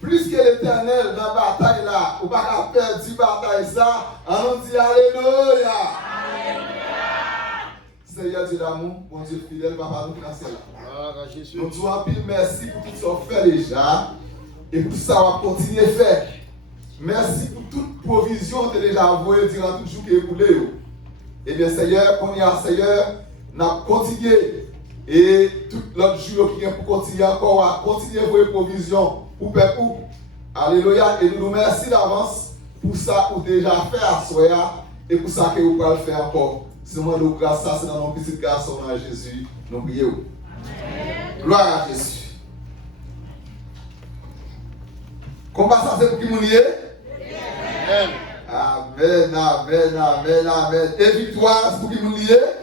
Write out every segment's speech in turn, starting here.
Plus que l'Éternel dans la bataille là, ou pas perdre 10 batailles ça, on dit Alléluia. Seigneur Dieu d'amour, mon Dieu fidèle, papa nous financer là. Nous disons un pile merci pour tout ce qu'on fait déjà et pour ça on va continuer à faire. Merci pour toute provision que tu as déjà envoyée durant tout le jour qui est écoulé. Eh bien Seigneur, qu'on y a Seigneur, nous avons continué et tout l'autre jour qui vient pour continuer encore à continuer à envoyer provision pour peuple. Alléluia. Et nous nous remercions d'avance pour ça que vous avez déjà fait à soi et pour ça que vous pouvez le faire encore. C'est moi nous grâce à ça, c'est dans nos petits garçons à Jésus. Nous prions. Gloire à Jésus. Comment ça c'est pour qui nous y est? Amen, amen, amen, amen. Et victoire, c'est pour qui nous y est?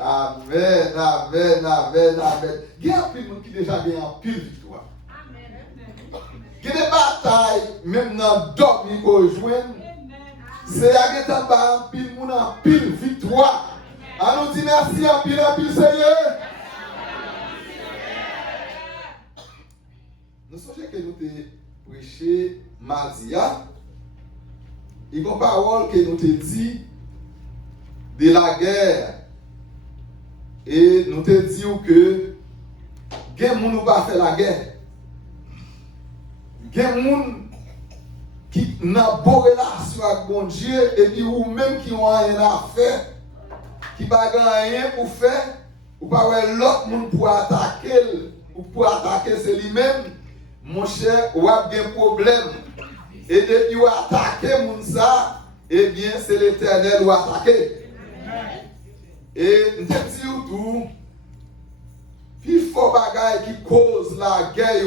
Amen, amen, amen, amen. Il y a un peu de monde qui déjà gagne en pile victoire. Il y a des batailles, même dans le dormi qu'on rejoint. C'est à qui t'en bas en pile, moun en pile victoire. On nous dit merci en pile, Seigneur. Nous songez que nous t'ai prêché mardi. Il y a une parole que nous t'ai dit de la guerre. Et nous t'ai dit que gen moun ou pas fait la guerre. Gen moun qui n'a pas relation avec bon Dieu et puis ou même qui ont rien à faire, qui pas rien pour faire, ou pas l'autre monde pour attaquer, ou pour attaquer c'est lui-même, mon cher, ou a un problème. Et depuis ou attaquer moun ça, eh bien c'est l'Éternel ou attaquer. Et nous disons tout, puis faut bagaille qui cause la guerre.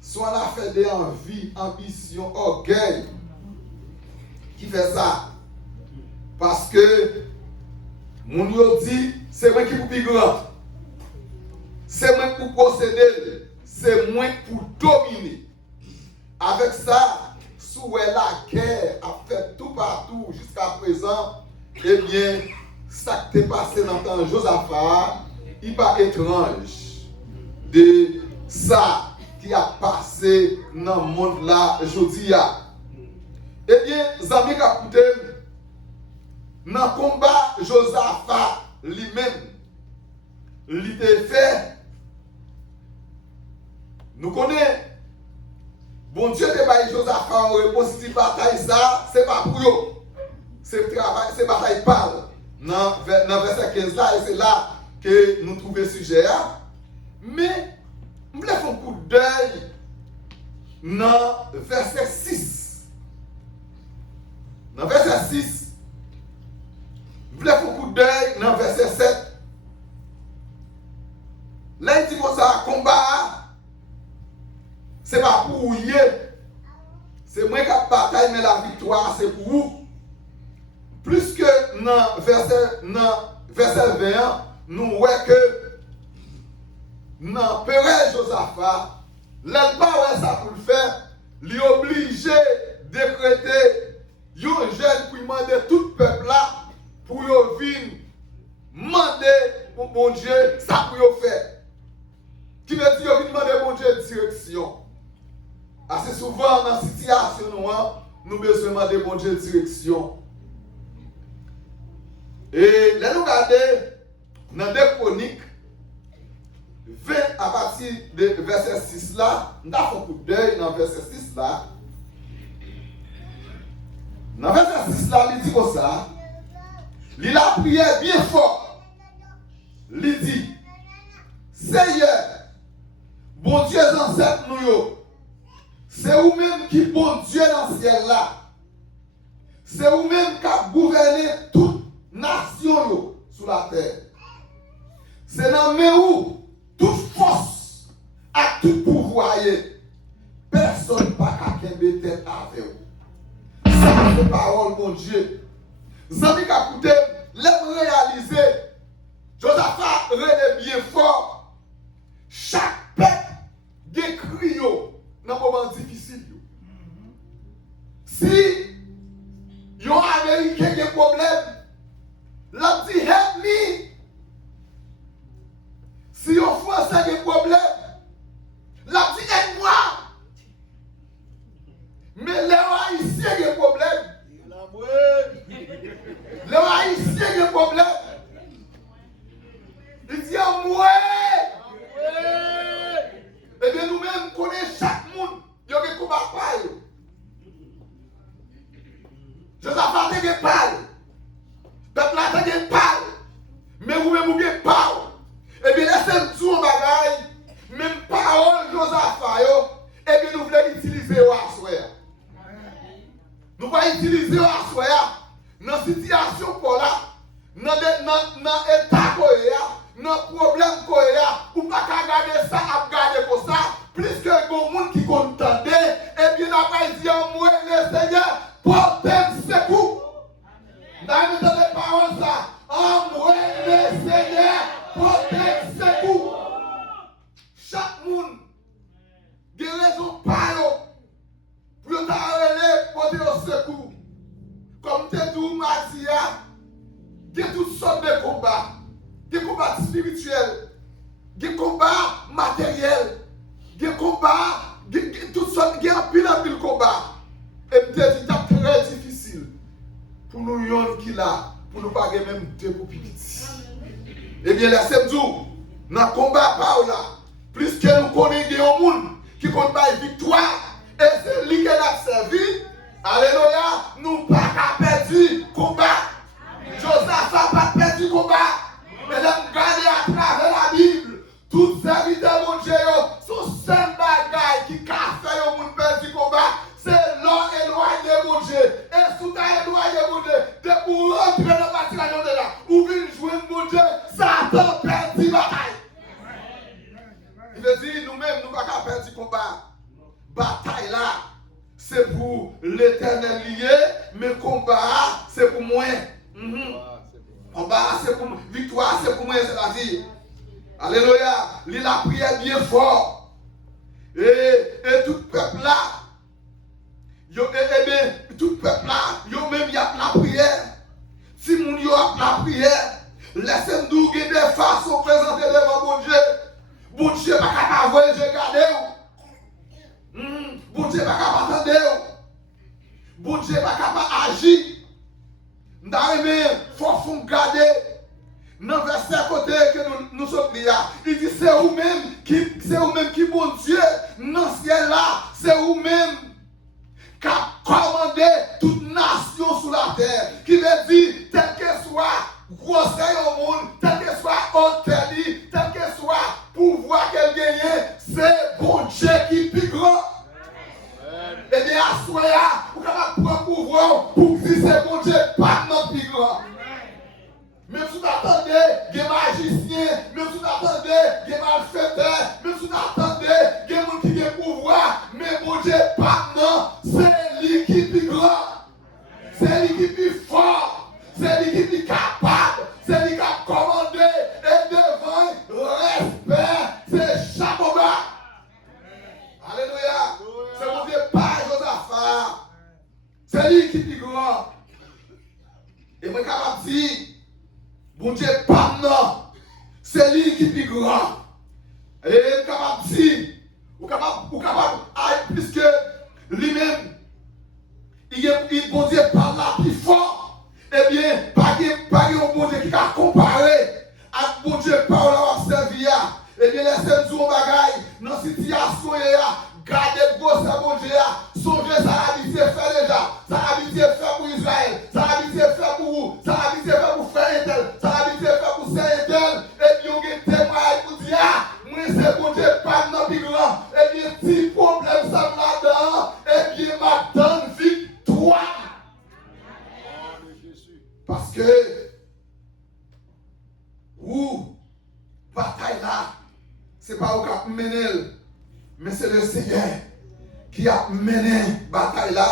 Soit la fait des envies, ambition, orgueil qui fait ça. Parce que mon yo dit, c'est moi qui vous plus grand. C'est moi pour posséder. C'est moi pour dominer. Avec ça, sous la guerre a fait tout partout jusqu'à présent, eh bien, ça qui est passé dans le temps de Josaphat, il n'est pas étrange de ça qui a passé dans le monde là aujourd'hui. Eh bien, amis qui dans le combat, Josaphat lui-même, il était fait. Nous connaissons, bon Dieu te baille Josaphat en réponse, si bataille ça, c'est pas pour eux. C'est travail, c'est bataille parle. Dans verset 15 là, et c'est là que nous trouvons le sujet. Mais, je voulais faire un coup d'œil dans verset 6. Dans verset 6, je voulais faire un coup d'œil dans verset 7. Là, il dit que ça combat, c'est pas pour vous. C'est moi qui ai bataille, mais la victoire, c'est pour vous. Plus que dans verset 21, nous voyons que dans Pérez Josaphat, l'elle pas ça pour le faire, il est obligé de décréter un jeune pour demander tout le peuple là pour venir demander pour bon Dieu ça pour faire. Qui veut dire qu'il demander bon Dieu direction. Assez souvent dans la situation nous avons besoin de demander bon Dieu direction. Et là nous regardons dans 2 Chroniques 20 à partir de verset 6 là, nous avons un coup d'œil dans verset 6 là. Dans verset 6 là, il dit comme ça. Il a prié bien fort. Il dit, Seigneur, bon Dieu ancêtre nous, c'est vous-même qui bon Dieu dans le ciel là. C'est vous-même qui a gouverné toute nation sur la terre. C'est dans où toute force à tout pouvoir. Personne pas qu'à kembe tête avec vous. Ça c'est la parole mon Dieu. Zami ka koute, l'aime réaliser. Josaphat rené bien fort. Chaque peuple décrit dans un moment difficile. Si yon Américain qui a un problème, l'a dit help me. Si yon Français qui a un problème, matériel, des combats, toutes sortes, des pile combat. Et peut-être c'est très difficile pour nous yon qui là, pour nous payer même deux pour petits. Eh bien, la septou, dans le combat par là, plus que nous connaissons des gens qui comptent pas victoire, et c'est lui qui a servi, alléluia, nous pas perdre le combat. Josaphat n'a pas perdu le combat. Mais là, regardez à travers la Bible, tous les serviteurs de mon Dieu sont seul bagaille qui a fait au monde perdre le combat. C'est l'homme éloigné de mon Dieu. Et sous ta éloigné de mon Dieu, de pour rentrer dans la bataille de là, ou bien jouer mon Dieu, Satan perd la bataille. Il veut dire, nous-mêmes, nous ne pouvons pas perdre le combat. Bataille là, c'est pour l'éternel lié, mais combat, c'est pour moi. Combat, c'est pour moi. Victoire, c'est pour moi, c'est-à-dire. Alléluia. Il a prié bien fort. Et tout peuple là, tout peuple là, yo même y a la prière. Si mon yo a la prière, laissez-nous gagner des façons présentées devant mon Dieu. Bon Dieu pas capable voir, je garde. Bon Dieu pas capable attendre. Bon Dieu pas capable agir. Il faut garder. Dans le verset à côté que nous sommes là, il dit c'est vous-même qui, bon Dieu, dans le ciel là, c'est vous-même qui a commandé toute nation sur la terre. Qui veut dire, tel que soit grosseur au monde, tel que soit hôtel, tel que soit pouvoir qu'elle gagne, c'est bon Dieu qui est plus grand. Eh bien, à soi, vous pouvez prendre pouvoir pour dire c'est bon Dieu, pas notre plus grand. Même si vous attendez, des magiciens, même si vous attendez, des malfaiteurs, même si vous attendez, des gens qui ont pouvoir, mais bon Dieu, pas non, c'est lui qui est plus grand, c'est lui qui est plus fort, c'est lui qui est plus capable, c'est lui qui a commandé, et devant respect, c'est Jacoba. Alléluia. C'est mon Dieu, pas Josaphat. C'est lui qui est plus grand. Et moi, capable de dire, bon Dieu, pas non. C'est lui qui est plus grand. Et capable de dire, ou capable, puisque lui-même, il bon Dieu parle là plus fort. Eh bien, pas un bon Dieu qui a comparé à bon Dieu parle là à servir. Eh bien, laissez-nous un bagaille dans la situation. Gardez le gros bon Dieu. Songez ça l'habitude fait déjà. Ça l'habitude fait pour Israël. Ça l'habitude fait pour vous. Ça l'habitude fait pour faire tel. Ça l'habitude fait pour faire tel. Et puis on a témoignage pour dire, moi c'est bon Dieu, pas de plus grand. Et bien, si problème ça là-dedans, et bien, ma donne victoire. Parce que, bataille là, c'est pas au cap mener. Mais c'est le Seigneur qui a mené la bataille là.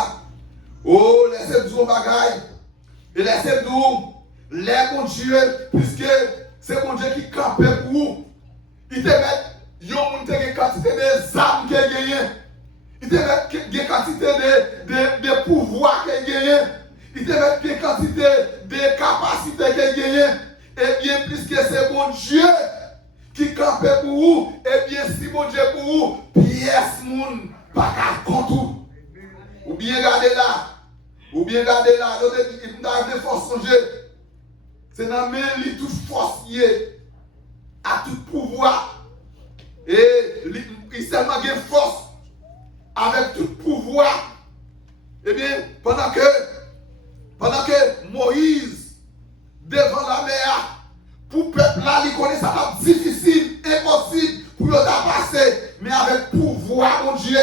Oh, laissez-nous bagaille. Et laissez-nous les bon Dieu, puisque c'est bon Dieu qui campait pour vous. Il te met, une quantité de âmes qu'il a gagné. Il te met une quantité de pouvoir qu'il a gagné. Il te met une quantité de capacité qu'il a gagné. Et bien, puisque c'est bon Dieu qui campait pour vous, et bien si mon Dieu pour vous, pièce moun, pas qu'à contre. Ou bien gardez là, il m'a de force songer. C'est dans main li toute force à tout pouvoir. Et il seulement gagne force avec tout pouvoir. Eh bien, pendant que Moïse devant la mer, pour le peuple là, il connaît ça comme difficile, impossible pour le passer. Mais avec pouvoir, mon Dieu,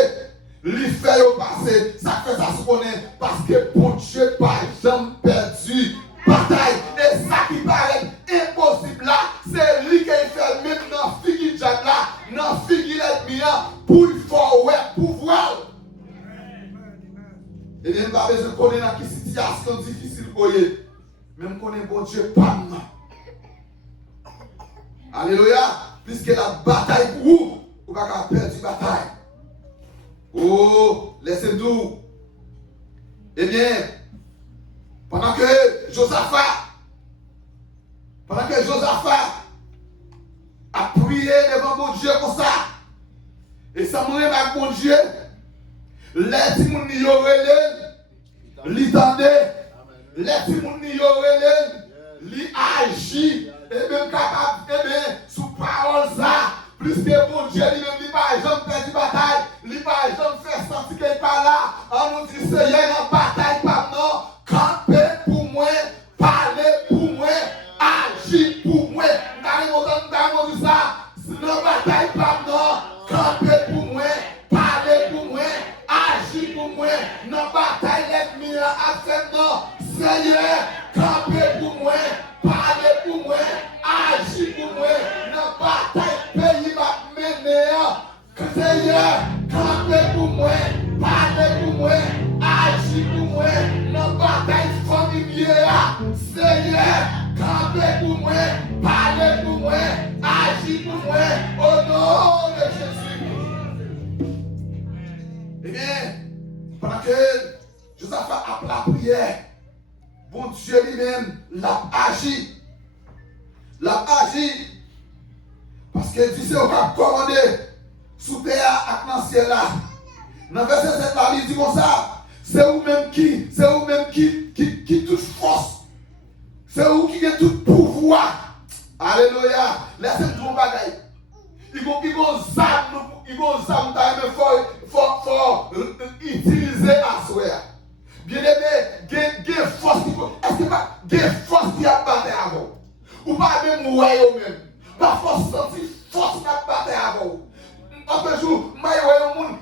il fait le passer. Ça fait ça se connaît parce que bon Dieu, par exemple, perdu bataille. Et ça qui paraît impossible là, c'est lui qui fait même dans la figure là, dans la figure l'ennemi, pour il faut pouvoir. Et bien, pas besoin de connaître dans une situation difficile pour eux. Même connaître bon Dieu, pas non. Alléluia. Puisque la bataille pour vous, vous n'avez pas perdu la bataille. Oh, laissez-nous. Eh bien, pendant que Josaphat a prié devant mon Dieu comme ça, Et ça me remarque, mon Dieu, les petits moun ni yo relève, li tande, les petits moun ni yo relève, li agit, et même capable, et bien, sous parole ça, plus que mon Dieu, lui-même, li pas jamais fait du bataille, li pas jamais fait sentir qu'il pas là, on nous dit, Seigneur, en bataille, pas non, camper pour moi, parler pour moi, agir pour moi, dans le ça, sinon bataille, pas non, camper pour moi, parler pour moi, agir pour moi, dans bataille, l'ennemi a fait non, Seigneur, camper pour moi, parler pour moi, agir pour moi, dans bataille, pays m'a mené, Seigneur, camper pour moi, parler pour moi, agir pour moi, dans bataille familière, Seigneur, camper pour moi, parler pour moi, agir pour moi, au nom de Jésus. Eh bien, pendant que Josaphat a la prière, bon Dieu lui-même l'a agi. L'a agi. Parce que Dieu va commander sous terre et dans le ciel là. Dans le verset 7 là, il dit comme ça. C'est vous-même qui toute force. C'est vous qui avez tout pouvoir. Alléluia. Laissez-moi dire un bagage. Il faut utiliser à soi. Bien aimé, il y a force qui a battu avant. Ou pas même mourir même. Pas force sentir force qui a battu avant. Un jour,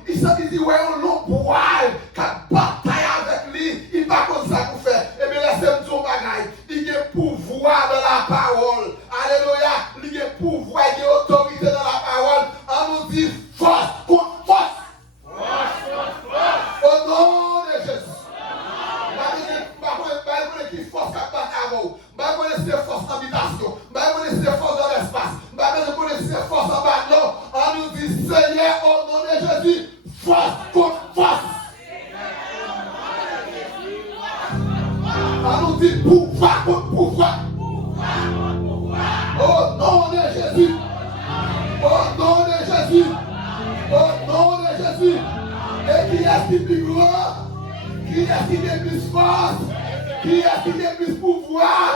il s'est dit, ouais, on l'a poil, qui a bataille avec lui, il va comme ça pour faire. Et bien laissez-moi dire un bagage. Il y a pouvoir dans la parole. Alléluia. Il y a pouvoir, il y a autorité dans la parole. On nous dit force contre force. Au nom de Jésus. Je ne sais pas qui force qui a battu avant. Je ne sais pas si force d'habitation. Je ne sais pas si force dans l'espace. Je ne sais pas si force en bas. Non. On nous dit Seigneur, au nom de Jésus, force contre force. On nous dit pouvoir contre pouvoir. Au nom de Jésus. Au nom de Jésus. Au nom de Jésus. Et qui est-ce qui est plus grand? Qui est-ce qui est plus force? Qui est-ce qui est plus pouvoir?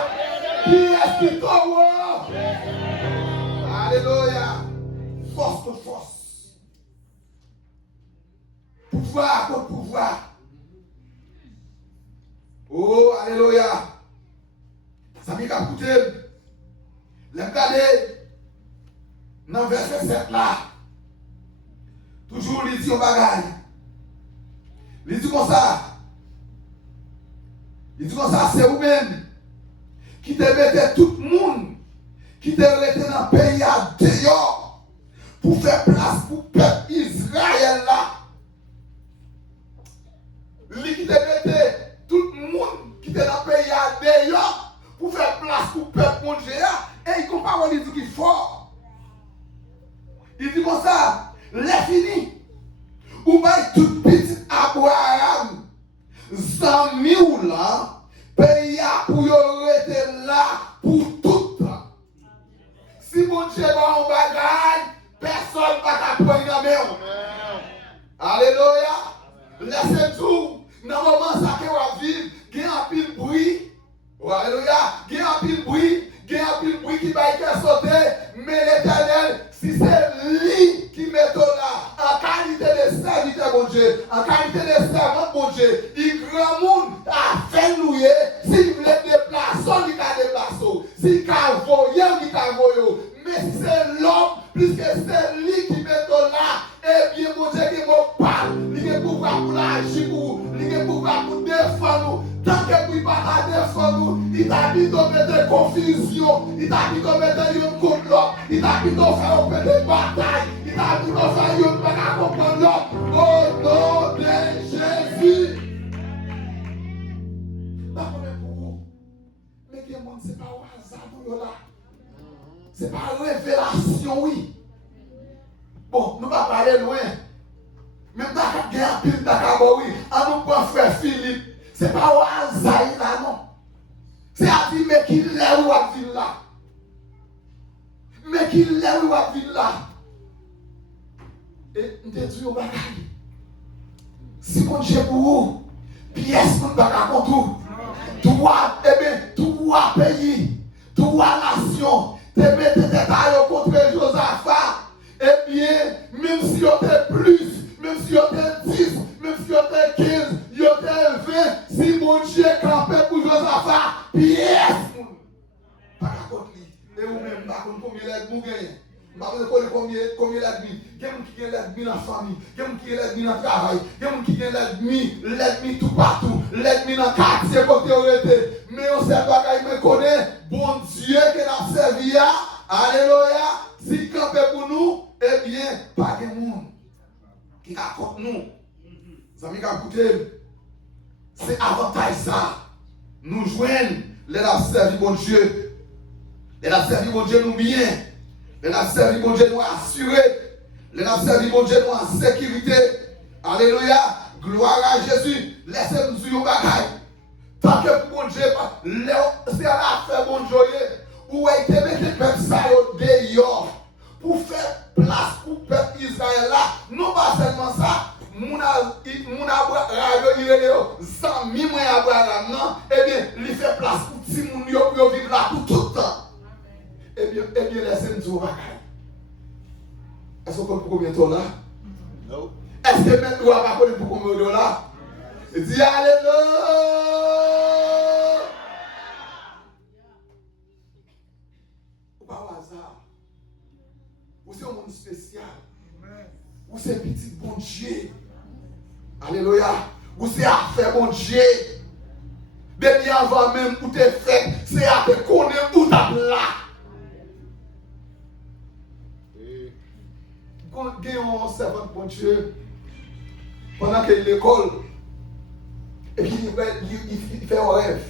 Qui est-ce qui est trop? Alléluia. Force contre force. Pouvoir contre pouvoir. Oh, alléluia. Ça m'a écouté. Regardez dans le verset 7 là. Toujours, il dit au bagage. Il dit comme ça. Il dit comme ça, c'est vous-même qui te mettez tout le monde, qui te mettez dans le pays à dehors pour faire place pour le peuple Israël là. Il qui te mettez tout le monde qui te dans le pays à dehors pour faire place pour le peuple mondial. Et il compare, il dit qu'il est fort. Il dit comme ça, les fini. Ou bien tout petit Abraham. Zami ou là, pays pour y rester là pour tout temps. Si mon Dieu va en bagaille, personne ne va prendre la main. Alléluia. Laissez tout. Dans le moment ça que va vivre, il y a un pile bruit. Alléluia. Il y a un pile bruit. Il y a un pile bruit qui va être sauté. Mais l'Éternel, si c'est lui qui met là, en qualité de serviteur, mon Dieu, en qualité de servant, mon Dieu, il grand monde a fait louer. S'il voulait déplacer, il a déplacé. S'il a voyé, il a voyé. Mais si c'est l'homme, puisque c'est lui qui met là, eh bien, mon Dieu, qui me parle, il a pouvoir pour l'agir, il a pouvoir pour défendre. Tant que vous ne pas défendre, il t'a dit de mettre confusion, il t'a dit de mettre une contre l'autre, il t'a dit de faire un peu de bataille, il t'a dit de faire une peu de comprendre l'autre. Au nom de Jésus. Pas pour vous. Mais que monde, ce n'est pas au hasard pour là. Ce n'est pas une révélation, oui. Bon, nous ne pas parler loin. Même dans la guerre, oui. On nous prend frère Philippe. Ce n'est pas au hasard là, non. C'est à dire, mais qu'il est où à vivre là. Mais qu'il est où à vivre là. Et nous te disons, si mon Dieu pour vous, pièce pour nous raconter trois, trois pays, trois nations, te mettez des tailles contre Josaphat. Eh bien, même si on était plus, même si on était 10, même si on était 15, on était 20, si mon Dieu campait pour Josaphat, pièce pas contre lui. Et vous-même, par contre, combien l'aide vous gagnez? Combien l'ennemi? Quelqu'un qui a l'ennemi dans la famille, quelqu'un qui a l'ennemi dans le travail, quelqu'un qui a l'ennemi tout partout, l'ennemi dans le quartier, côté autorité. Mais on sait pas qu'il me connaît, bon Dieu qui a servi, alléluia, si campé pour nous, eh bien, pas de monde qui a contre nous. Les amis qui écoutent, c'est avantage ça. Nous joignent, les a servi bon Dieu, les a servi bon Dieu nous bien. Les a servi bon Dieu nous assuré. Les a servi bon Dieu nous en sécurité. Alléluia. Gloire à Jésus. Laissez-nous sur une bagaille. Tant que bon Dieu, c'est à la fin bon Dieu, où est-ce que le peuple ça dehors pour faire place pour le peuple Israël là. Non pas seulement ça. Mon Abraham, eh bien, il fait place pour petit moun pour vivre là pour tout le temps. Eh bien, laissez-nous dire au bagage. Est-ce qu'on peut combien de temps là? Non. Est-ce que maintenant, on va pas connaître pour combien de temps là? Dis Alléluia! Ou pas au hasard. Ou c'est un monde spécial. Ou c'est petit bon Dieu. Alléluia. Ou c'est affaire bon Dieu. Depuis avant même où tu es fait, c'est à te connaître où tu es là. Quand il y a un servant bon Dieu, pendant qu'il est à l'école, et puis il fait un rêve.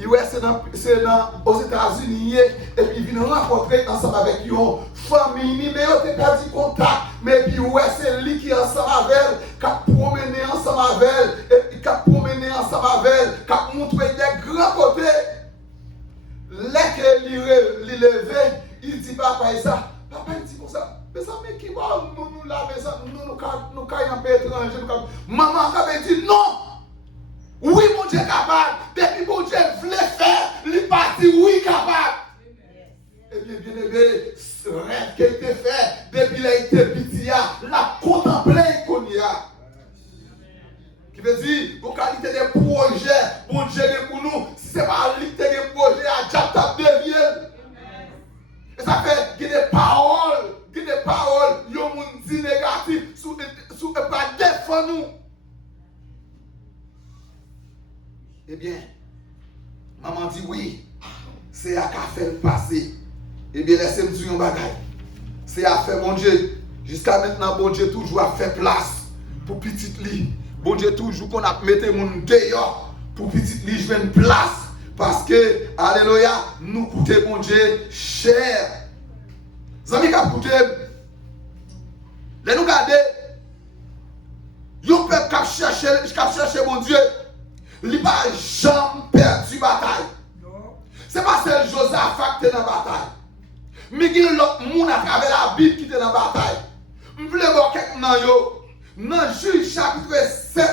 Il va aux États-Unis et puis il vient rencontrer ensemble avec une famille, mais il n'a pas dit contact, mais puis c'est lui qui est ensemble avec elle, qui a promené ensemble avec elle, et puis qui a promené ensemble avec elle, qui a montré des grands côtés. Dès qu'il levé, il dit papa et ça. Papa il dit comme ça, mais ça mais qui va nous laver ça, nous caillons un peu étranger, maman avait dit non. Oui, mon Dieu est capable. Depuis mon Dieu voulait faire, il parti, oui, capable. Eh bien, bien aimé, ce rêve qui a été fait, depuis qu'il a été petit, la contempler qu'on y a. Qui veut dire, vos qualités de projet, mon Dieu est pour nous, si ce n'est pas la qualité de projet, à Jacques devient. Et ça fait qu'il y a des paroles, il y a un monde dit négatif, sous pas défendre nous. Eh bien, maman dit oui, c'est à faire le passé. Eh bien, laissez-moi dire un bagage. C'est à faire mon Dieu. Jusqu'à maintenant, bon Dieu toujours a fait place pour petite lit. Bon Dieu toujours qu'on a mis mon dehors pour petite lit, je veux une place. Parce que, alléluia, nous coûtons bon Dieu cher. Les amis qui ont coûté, les nous garder, yon peuple qui a cherché mon Dieu. Il n'a pas jamais perdu bataille. Ce n'est pas seul Josaphat qui est dans la bataille. Mais il y a l'autre monde à travers la Bible qui est dans la bataille. Je voulais voir quelqu'un dans Juge chapitre 7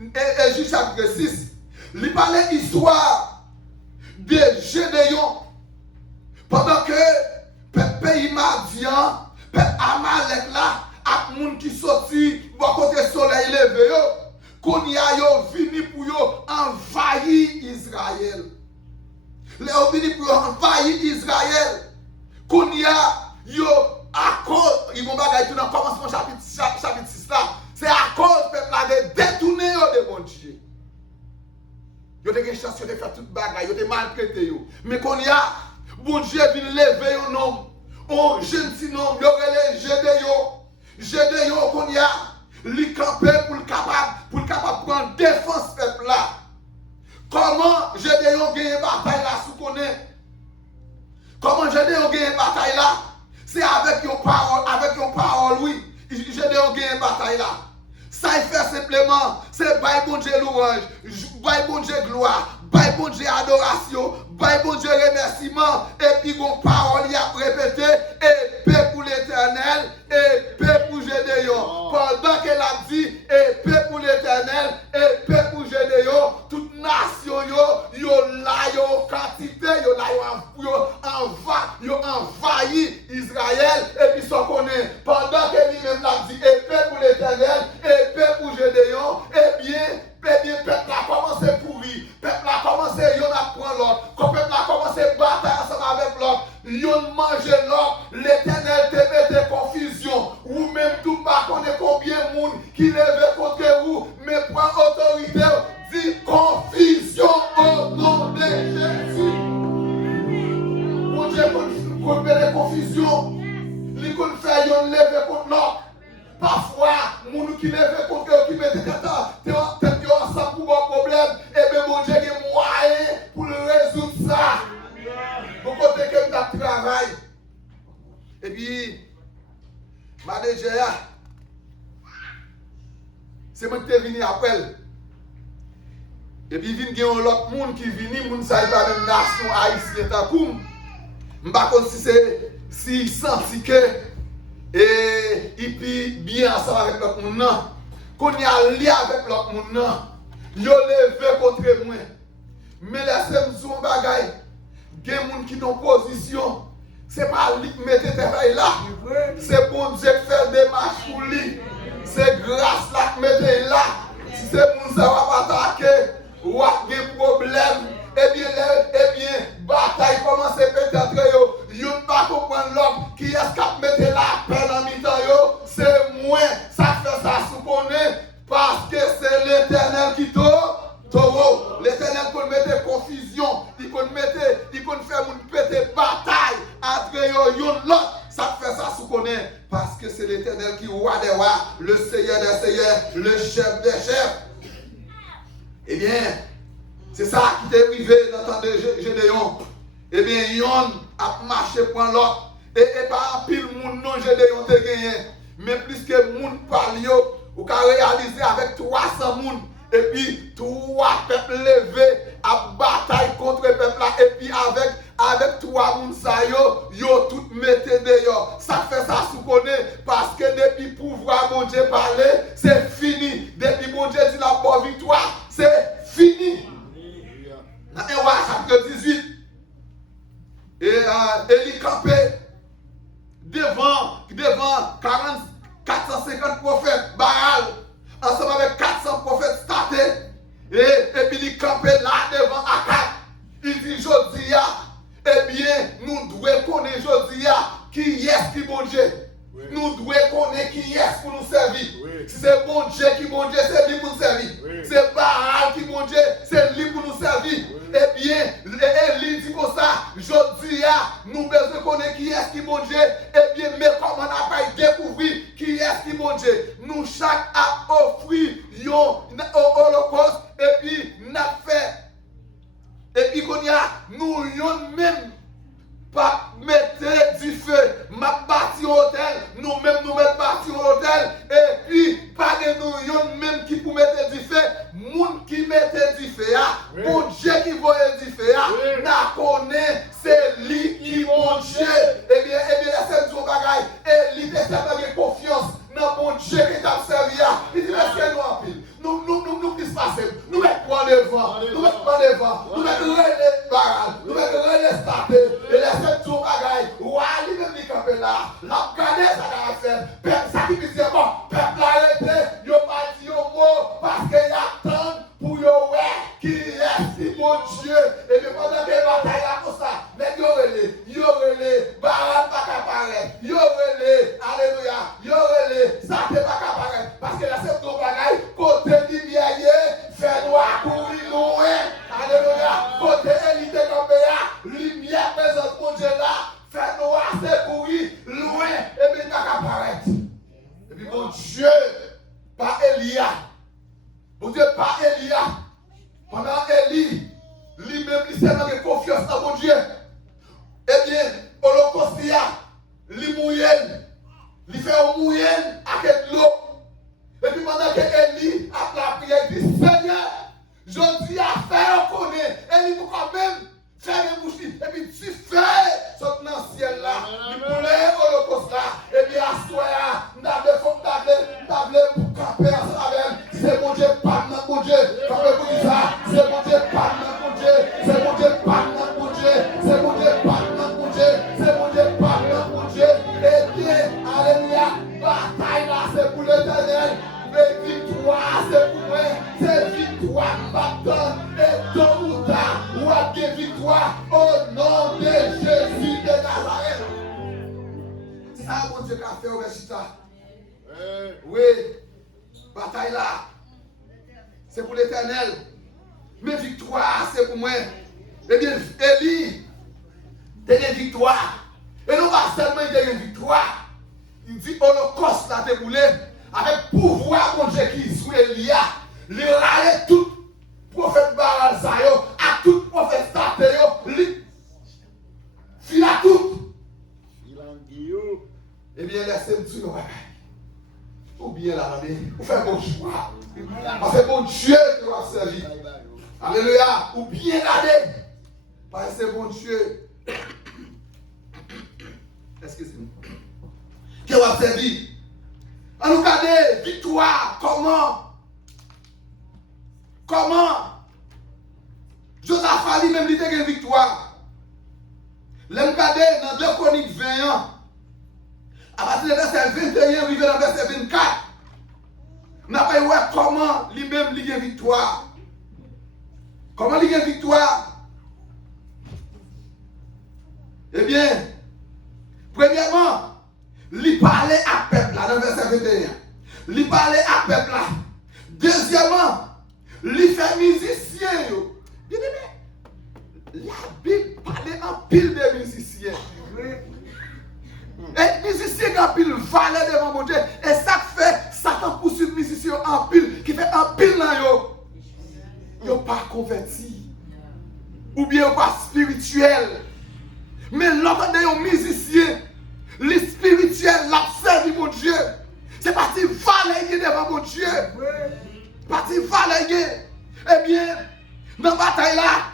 et Juge chapitre 6. Il parlait l'histoire de Gédéon. Pendant que le pays Madian, le peuple Amalek là, avec les gens qui sortit, côté soleil levé. Qu'on y a venu pour envahir Israël. Les venu pour envahir Israël. Qu'on y a à cause, ils vont bagailler tout dans le commencement chapitre 6 là. C'est à cause peuple là de détourner de bon Dieu. Ils ont des chances de faire toute bagaille, ils ont maltraité. Mais qu'on y a, bon Dieu vient lever un homme, un jeune petit homme, il y aurait les Gédéon qu'on y a. Li camper pour le capable prendre défense peuple là. Comment Gédéon gagne bataille là sous connaît? Comment Gédéon gagne bataille là? C'est avec une parole, oui. Gédéon gagne bataille là. Ça il fait simplement, c'est bail bon Dieu louange, bail bon Dieu gloire, bail bon Dieu adoration, bail bon Dieu remerciement, et puis une parole y a répété, et paix pour l'Éternel, et et puis sans qu'on est, pendant que lui-même l'a dit, épée pour l'Éternel, épée pour Gédéon, eh bien, peuple a commencé à pourrir, peuple a commencé à prendre l'autre, quand peuple a commencé à batailler ensemble avec l'autre, ils ont mangé l'autre, l'Éternel te mettait confusion, ou même tout pas connaît combien de monde qui lève contre vous, mais prend autorité, dit confusion au nom de Jésus. Mon Dieu, qu'on fait des confusions, les qu'on fait, ils lever contre l'autre. Parfois, les gens qui lèvent contre eux, qui mettent tête ensemble pour un problème, et bien mon Dieu, il y a moyen pour résoudre ça. Pour côté que nous travail. Et puis, ma déjà, c'est moi qui suis venu après. Et puis, il y a l'autre monde qui vient, les gens qui sont dans la même nation haïtienne. Je ne sais pas si senti que et puis bien ensemble avec l'autre monde. Qu'on y a lié avec l'autre monde. Ils ont levé contre moi. Mais laissez-moi dire un bagage. Il y a des gens qui sont en position. Ce n'est pas lui qui met tes travail là. C'est bon Dieu qui fait des marches pour lui. C'est grâce là qui met là. Si c'est pour nous avoir attaqué, ou avoir des problèmes, eh bien, bataille commence à péter entre eux. Ils ne pas comprendre l'homme qui est capable de mettre la paix dans mi-temps. C'est moi, ça fait ça sous connaît, parce que c'est l'Éternel qui taureau. L'Éternel peut mettre confusion, il peut faire une petite bataille entre eux et l'autre. Ça fait ça sous connaît, parce que c'est l'Éternel qui est roi des rois, le Seigneur des seigneurs, le chef des chefs. Eh bien, c'est ça qui t'est arrivé dans le temps de Gédéon. Eh bien, Yon a marché pour l'autre. Et pas pile moun non Gédéon te gagné. Mais plus que moun parle, ou qu'a réalisé avec 300 moun. Et puis, 3 peuples levés à bataille contre le peuple là. Et puis, avec 3 moun sa yo tout mettez dehors. Ça fait ça sous connaît. Parce que depuis pouvoir mon Dieu parler, c'est fini. Depuis mon Dieu dit la bonne victoire, c'est fini. Dans 1 roi chapitre 18, et il campait devant 450 prophètes, Baal, ensemble avec 400 prophètes statés, et puis il campait là devant Akab. Il dit, Jodia, eh bien, nous devons connaître Jodia, qui est qui bon Dieu. Oui. Nous devons connaître qui est pour nous servir. Oui. Si c'est bon Dieu qui bon Dieu, c'est lui pour nous servir. Oui. C'est Baal qui bon Dieu, c'est lui pour nous servir. Oui. Eh bien, Élie dit comme ça, Jodia, nous devons connaître qui est qui bon Dieu. Eh bien, mais comment on n'a pas découvert qui est qui bon Dieu. Nous chaque a offert un holocauste et puis n'a fait. Et puis qu'on y a, nous yon même pas mettre du feu, m'a bâti hôtel, nous-mêmes nous mettons bâti hôtel, et puis pas de nous yon même qui pour mettre du feu, moun qui mette du feu, oui. Bon Dieu qui voit du feu, oui. N'a connaît, c'est lui qui bon Dieu. Eh bien, c'est du bagage, et lui de confiance dans bon Dieu qui t'a servi. Il dit, laissez-nous en pile. Nous qui se passons, nous mettons devant, nous mettons relais barrage, nous mettons relais starté, et laissez tout bagaille. Ouais, lui même dit camper là, la garder ça va faire. Ça qui dit bon, peuple arrêté, yo pas dit un mot, parce qu'il attend pour yo ouais, qui est mon Dieu. Et bien pendant que la bataille là comme ça, mais yo relais, barrage pas qu'à paraître, yo relais, alléluia, yo relais, ça ne pas qu'à paraître, parce que laissez tout bagaille, côté lumière, fait noir courir loin, alléluia, côté élite comme lumière présente mon Dieu là, fait noir c'est courir loin, et bien pas qu'à paraître. Et puis mon Dieu, pas Elia, mon Dieu, pas Elia, pendant Élie, lui-même, il s'est donné confiance dans mon Dieu. Eh bien, holocauste, il mouille, il fait un mouille avec l'eau. Et puis pendant que Élie a la prière, il dit, Seigneur, je dis à faire connaître. Élie vous quand même faire les bouches. Et puis tu fais ce dans le ciel là, il voulait holocauste là. Et puis à soi, nous avons fait au Bechita. Oui, bataille là, c'est pour l'Éternel. Mais victoire, c'est pour moi. Eh bien, Élie, t'as une victoire. Et non pas seulement il a une victoire. Il dit Holocauste là déboulé avec pouvoir mon Dieu qui sous Elia. Il râle tout prophète Baal Zayo, à tout prophète Satéo, il a tout. Eh bien, laissez-moi dire, ou bien là, vous faites bon choix. Parce que bon Dieu qui va servir. Alléluia. Ou bien là, parce que c'est bon Dieu. Excusez-moi. Qui va servir. En nous garder, victoire, comment Josaphat lui-même dit qu'il y a une victoire. L'homme gardé dans 2 Chroniques 20 ans. À partir du verset 21, arrivé dans le verset 24. Nous n'avons pas vu comment lui-même il y a une victoire. Comment il y a une victoire? Eh bien, premièrement, il parlait à peuple là, dans le verset 21. Il parlait à peuple là. Deuxièmement, il fait musicien. Bien aimé, la Bible parlait en pile de musiciens. Et musicien qui en pile valait devant mon Dieu. Et ça fait Satan poursuit musicien en pile, qui fait en pile dans yo. Yo pas converti. Ou bien pas spirituel. Mais l'autre de musicien, les spirituels, l'a servi mon Dieu. C'est parti valer devant mon Dieu. Parti valer. Eh bien, dans la bataille là,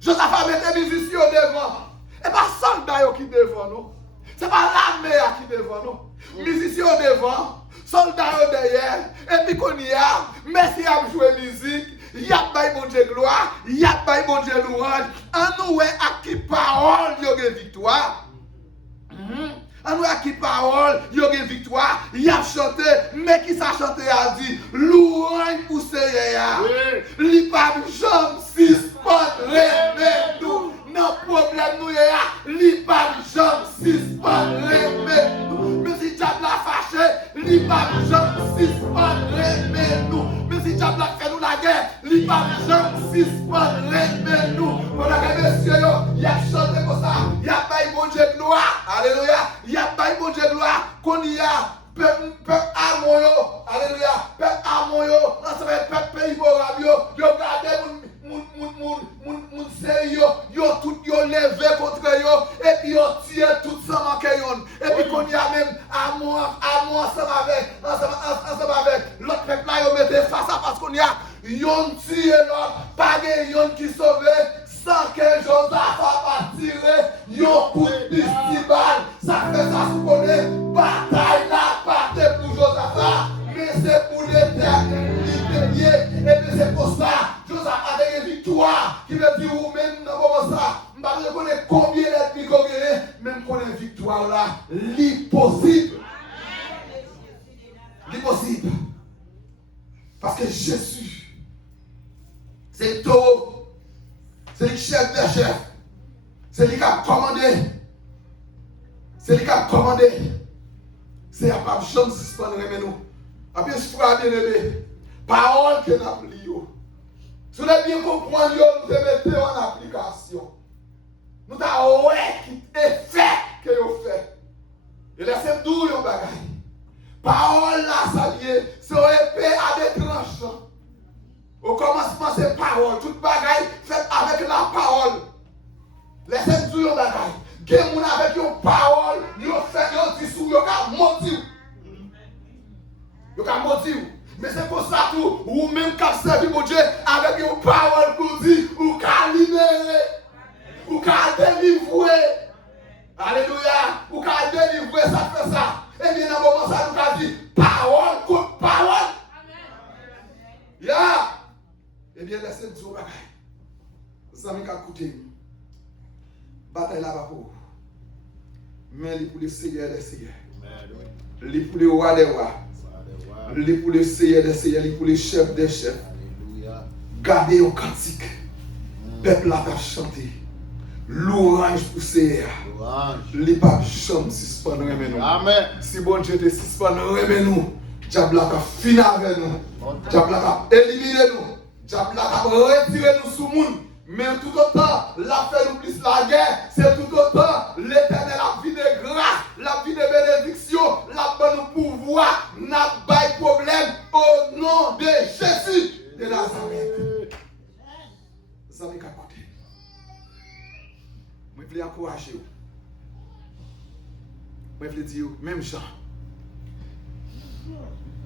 Josaphat mettait les musiciens devant. Et pas soldats qui devant nous. C'est pas l'armée qui devant nous. Musiciens devant, soldats derrière. Et puis qu'on y a, merci à jouer musique. Il y a pas bon Dieu gloire, il y a pas bon Dieu louange. En nous à qui parole, il y a une victoire. En nous à qui parole, il y a une victoire. Il y a chanté, mais qui ça chanté a dit louange pour Seigneur. Il pas jambe suspendre nous. Non problème nous il pas jambe suspendre nous. Mais si diable a fâché, il pas jambe suspendre nous. Si diable a fait nous la guerre, il pas jambe suspendre nous. Pendant que messieurs, il a chanté comme ça, il a pas bon Dieu gloire. Alléluia. Il a pas bon Dieu gloire. Qu'on y a peuple amoyo. Alléluia. Peuple amoyo. Ensemble peuple pays morabio. Yo gardez moun sérieux. Yo tout yo levé contre yo. Et puis yo tire tout ça manqué yon. Et puis qu'on y a même amour ensemble avec l'autre peuple là yo mettez face à face qu'on y a yon tire l'autre. Pas de yon qui sauve. Sans que Josaphat pas tiré, yon coup de festival. Ça fait ça se connaît. Bataille là, pas pour Josaphat, mais c'est pour l'éternel. Et puis c'est pour ça, Josaphat a une victoire. Qui veut dire, ou même dans ça, je ne connais combien d'ennemis qu'on gagne, même qu'on a une victoire là, l'impossible. L'impossible. Parce que Jésus, c'est tout. C'est le chef des chefs. C'est lui qui a commandé. C'est lui qui a commandé. C'est la pas de chance de suspendre nous. Après, je ferai bien aimé. Parole que nous avons liée. Si vous avez bien compris, nous devons mettre en application. Nous avons effet que vous faites. Et laissez-nous d'où vous bagaille. Parole là, ça vient. C'est épée à des tranchants. Au commencement, c'est parole. Toute bagaille faite avec la parole. Laissez-nous dire bagaille. Quelqu'un avec une parole, il fait, il dit sous, il a menti. Il a menti. Mais c'est pour ça que ou même quand servi mon Dieu avec une parole pour dire, ou qu'à libérer, ou qu'à délivrer. Alléluia. Ou qu'à délivrer, ça fait ça. Et bien, dans le moment, ça nous a dit, parole contre parole. Yeah. Eh bien, laissez-nous dire bagaille. Vous avez qu'à écouter. Bataille là-bas pour. Mais il pour le Seigneur des Seigneurs. Il pour le roi des rois. Il pour le Seigneur des Seigneurs. Il pour le chef des chefs. Gardez au cantique. Peuple là a chanté. l'orange poussé. Les papes jamais suspendre nous. Amen. Si bon Dieu te suspendre nous, diable a fini avec nous. Diable a éliminé nous. Diable a retiré nous sous le monde. Mais tout autant, la fait nous plus la guerre, c'est tout autant l'éternel la vie de grâce, la vie de bénédiction, la bonne pouvoir, n'a pas de problème au nom de Jésus de Nazareth. Ça m'a capoté. Je voulais encourager vous. Je voulais dire, même Jean,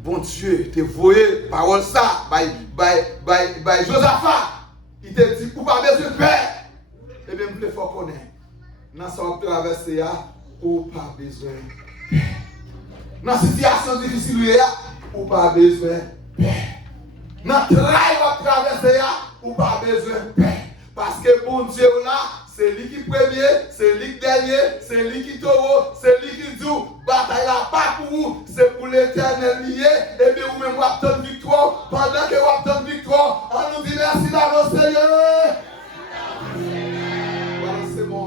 bon Dieu, te voyé parole ça, by Josaphat. Il te dit, ou pas besoin de père. Eh bien, je faut connaître. Dans ce traversé, ou pas besoin de père. Dans la situation difficile, ou pas besoin de père. Dans le travail que traverser, ou pas besoin de père. Parce que bon Dieu là, c'est lui qui premier, c'est lui qui dernier, c'est lui qui taureau, c'est lui qui dit, bataille là pas pour vous, c'est pour l'éternel lié, et bien vous même vous obtenez victoire, pendant que vous obtenez victoire, on nous dit merci d'avance Seigneur. Balancez mon.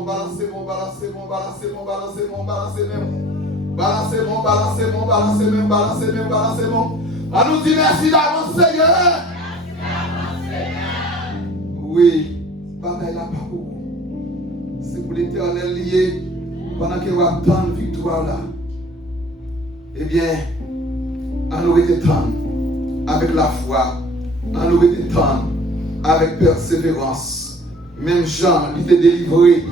On nous dit merci d'avance Seigneur. Oui, bataille là pas pour vous. C'est pour l'éternel lié pendant que vous attendez victoire là. Eh bien, on aurait été temps avec la foi, on aurait été temps avec persévérance. Même Jean, il était délivré.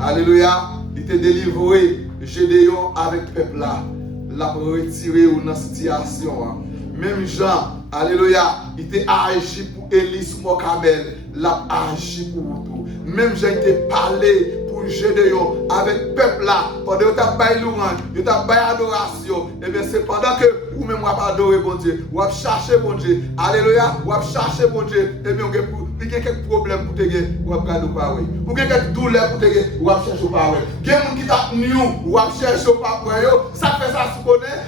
Alléluia, il était délivré. Gédéon avec le peuple là, l'a retiré dans la situation. Même Jean, alléluia, il était agi pour Élie sous Mokabel, l'a agi pour tout. Même Jean était parlé pour Gédéon avec le peuple là, pendant que tu as baillé l'orange, tu as baillé l'adoration, et bien c'est pendant que vous-même vous avez adoré bon Dieu, vous avez cherché bon Dieu, alléluia, vous avez cherché bon Dieu, et bien vous avez quelques problèmes pour te gagner, vous avez gardé pas oui. Vous avez quelques douleurs pour te gagner, vous avez cherché pas oui. Il y a des gens qui t'a nous, vous avez cherché pas oui. Ça fait ça se connaît,